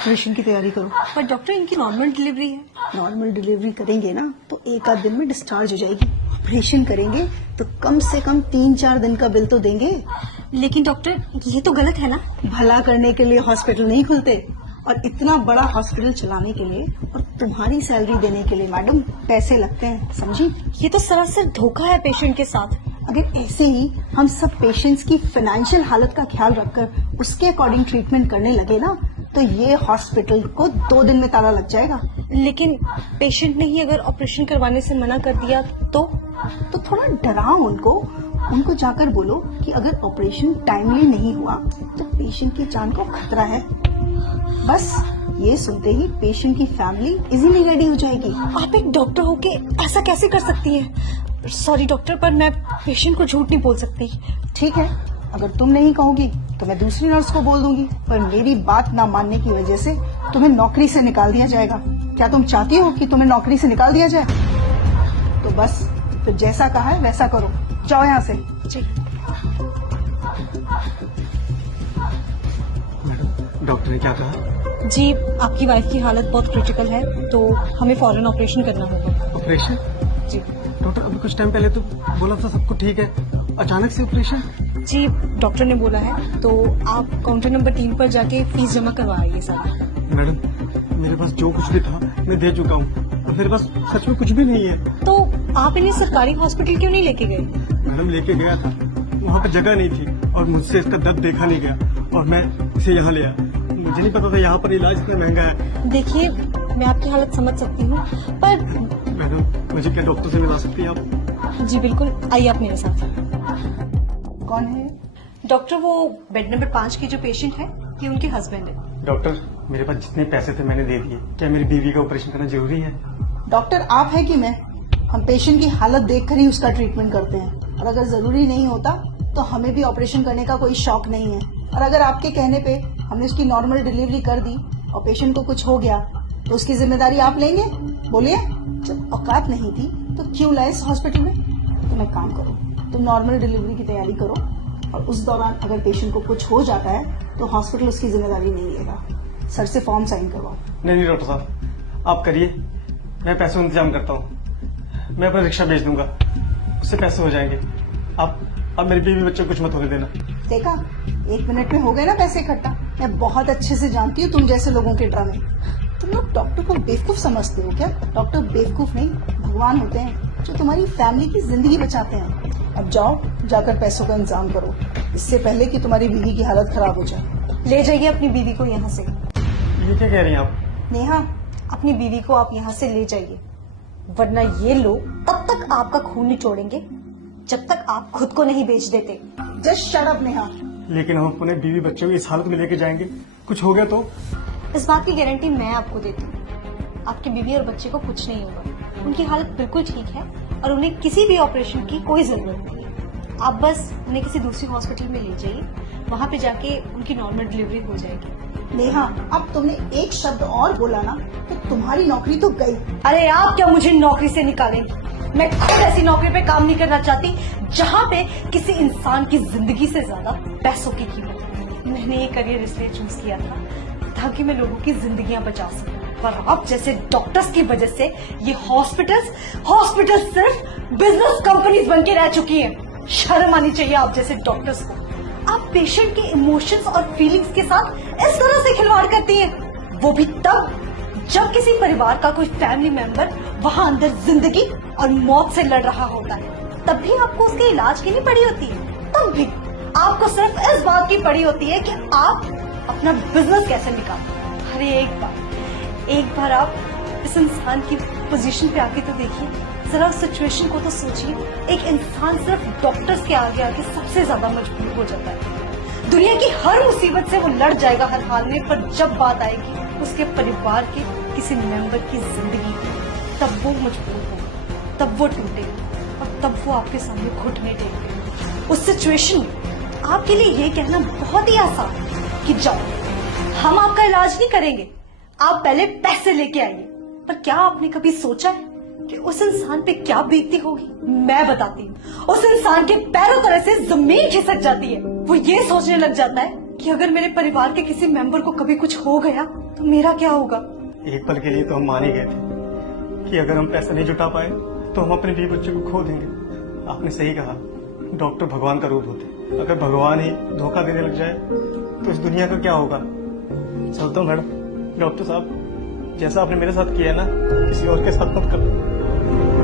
Operation की तैयारी करो। पर डॉक्टर इनकी नॉर्मल डिलीवरी है। नॉर्मल डिलीवरी करेंगे ना तो एक आध दिन में डिस्चार्ज हो जाएगी। ऑपरेशन करेंगे तो कम से कम 3-4 दिन का बिल तो देंगे। लेकिन डॉक्टर ये तो गलत है ना। भला करने के लिए हॉस्पिटल नहीं खुलते, और इतना बड़ा हॉस्पिटल चलाने के लिए और तुम्हारी सैलरी देने के लिए मैडम पैसे लगते हैं, समझी? ये तो सरासर धोखा है पेशेंट के साथ। अगर ऐसे ही हम सब पेशेंट्स की फाइनेंशियल हालत का ख्याल रखकर उसके अकॉर्डिंग ट्रीटमेंट करने लगे ना तो ये हॉस्पिटल को 2 दिन में ताला लग जाएगा। लेकिन पेशेंट ने ही अगर ऑपरेशन करवाने से मना कर दिया तो थोड़ा डराओ उनको जाकर बोलो कि अगर ऑपरेशन टाइमली नहीं हुआ तो पेशेंट की जान को खतरा है। बस ये सुनते ही पेशेंट की फैमिली इजीली रेडी हो जाएगी। आप एक डॉक्टर होके ऐसा कैसे कर सकती हैं? सॉरी डॉक्टर, पर मैं पेशेंट को झूठ नहीं बोल सकती। ठीक है, अगर तुम नहीं कहोगी तो मैं दूसरी नर्स को बोल दूंगी, पर मेरी बात ना मानने की वजह से तुम्हें नौकरी से निकाल दिया जाएगा। क्या तुम चाहती हो कि तुम्हें नौकरी से निकाल दिया जाए? तो बस फिर जैसा कहा है वैसा करो, जाओ यहाँ से। जी। डॉक्टर ने क्या कहा? जी, आपकी वाइफ की हालत बहुत क्रिटिकल है तो हमें फौरन ऑपरेशन करना होगा। ऑपरेशन? जी डॉक्टर अभी कुछ टाइम पहले तो बोला था सब कुछ ठीक है, अचानक से ऑपरेशन? जी, डॉक्टर ने बोला है तो आप काउंटर नंबर 3 पर जाके फीस जमा करवा आइए सारा। मैडम मेरे पास जो कुछ भी था मैं दे चुका हूँ, मेरे पास सच में कुछ भी नहीं है। तो आप इन्हें सरकारी हॉस्पिटल क्यों नहीं लेके गए? मैडम लेके गया था, वहाँ पे जगह नहीं थी और मुझसे इसका दर्द देखा नहीं गया और मैं इसे यहाँ ले आया। मुझे नहीं पता था यहाँ पर इलाज इतना महंगा है। देखिए, मैं आपकी हालत समझ सकती हूँ, पर मैडम मुझे क्या डॉक्टर से मिला सकती है आप? जी बिल्कुल, आइए आप मेरे साथ। कौन है? डॉक्टर, वो बेड नंबर 5 की जो पेशेंट है ये उनके हस्बैंड है। डॉक्टर मेरे पास जितने पैसे थे मैंने दे दिए, क्या मेरी बीवी का ऑपरेशन करना जरूरी है? डॉक्टर आप है कि मैं? हम पेशेंट की हालत देखकर ही उसका ट्रीटमेंट करते हैं, और अगर जरूरी नहीं होता तो हमें भी ऑपरेशन करने का कोई शौक नहीं है। और अगर आपके कहने पे हमने उसकी नॉर्मल डिलीवरी कर दी और पेशेंट को कुछ हो गया तो उसकी जिम्मेदारी आप लेंगे? बोलिए, जब औकात नहीं थी तो क्यों लाए इस हॉस्पिटल में? तुम एक काम करो, तुम नॉर्मल डिलीवरी की तैयारी करो, और उस दौरान अगर पेशेंट को कुछ हो जाता है तो हॉस्पिटल उसकी जिम्मेदारी नहीं लेगा। सर से फॉर्म साइन करवाओ। नहीं डॉक्टर साहब, आप करिए, मैं पैसों का इंतजाम करता हूँ। मैं अपना रिक्शा भेज दूंगा, उससे पैसे हो जाएंगे। आप मेरी बीवी बच्चे को कुछ मत होने देना। देखा, 1 मिनट में हो गए ना पैसे इकट्ठा। मैं बहुत अच्छे से जानती हूँ तुम जैसे लोगों के ड्रामे। तुम लोग डॉक्टर को बेवकूफ समझते हो क्या? डॉक्टर बेवकूफ नहीं, भगवान होते हैं जो तुम्हारी फैमिली की जिंदगी बचाते हैं। अब जाओ, जाकर पैसों का इंतजाम करो, इससे पहले कि तुम्हारी बीवी की हालत खराब हो जाए। ले जाइए अपनी बीवी को यहाँ से। ये क्या कह रही हैं आप? नेहा, अपनी बीवी को आप यहाँ से ले जाइए, वरना ये लोग तब तक आपका खून निचोड़ेंगे जब तक आप खुद को नहीं बेच देते। Just shut up Neha. लेकिन हम अपने बीवी बच्चों को इस हालत में लेके जाएंगे, कुछ हो गया तो? इस बात की गारंटी मैं आपको देती हूँ, आपकी बीवी और बच्चे को कुछ नहीं होगा। उनकी हालत बिल्कुल ठीक है और उन्हें किसी भी ऑपरेशन की कोई जरूरत नहीं है। आप बस उन्हें किसी दूसरी हॉस्पिटल में ले जाइए, वहाँ पे जाके उनकी नॉर्मल डिलीवरी हो जाएगी। नेहा, अब तुमने एक शब्द और बोला ना तो तुम्हारी नौकरी तो गई। अरे आप क्या मुझे नौकरी से निकालेंगे? मैं खुद ऐसी नौकरी पे काम नहीं करना चाहती जहाँ पे किसी इंसान की जिंदगी से ज्यादा पैसों की कीमत है। मैंने ये करियर इसलिए चूज किया था ताकि मैं लोगों की जिंदगियां बचा सकूं, पर आप जैसे डॉक्टर्स की वजह से ये हॉस्पिटल्स सिर्फ बिजनेस कंपनीज बन के रह चुकी हैं। शर्म आनी चाहिए आप जैसे डॉक्टर्स को। आप पेशेंट के इमोशंस और फीलिंग्स के साथ इस तरह से खिलवाड़ करती हैं, वो भी तब जब किसी परिवार का कोई फैमिली मेंबर वहां अंदर जिंदगी और मौत से लड़ रहा होता है। तब भी आपको उसके इलाज की नहीं पड़ी होती है, तब भी आपको सिर्फ इस बात की पड़ी होती है कि आप अपना बिजनेस कैसे निकालें। अरे एक बार आप इस इंसान की पोजीशन पे आके तो देखिए, जरा उस सिचुएशन को तो सोचिए। एक इंसान सिर्फ डॉक्टर्स के आगे आके सबसे ज्यादा मजबूर हो जाता है। दुनिया की हर मुसीबत से वो लड़ जाएगा हर हाल में, पर जब बात आएगी उसके परिवार के किसी मेंबर की जिंदगी की, तब वो मजबूर होगा, तब वो टूटेगा और तब वो आपके सामने घुटने टेकेगा। उस सिचुएशन में आपके लिए ये कहना बहुत ही आसान है कि जाओ, हम आपका इलाज नहीं करेंगे, आप पहले पैसे लेके आइए। पर क्या आपने कभी सोचा है कि उस इंसान पे क्या बीतती होगी? मैं बताती हूँ। उस इंसान के पैरों तरह से जमीन खिसक जाती है। वो ये सोचने लग जाता है कि अगर मेरे परिवार के किसी मेंबर को कभी कुछ हो गया तो मेरा क्या होगा। एक पल के लिए तो हम मान ही गए थे कि अगर हम पैसा नहीं जुटा पाए तो हम अपने बीवी बच्चे को खो देंगे। आपने सही कहा, डॉक्टर भगवान का रूप होते। अगर भगवान ही धोखा देने लग जाए तो इस दुनिया का क्या होगा। चलता हूँ मैडम। डॉक्टर साहब, जैसा आपने मेरे साथ किया ना, किसी और के साथ मत करो।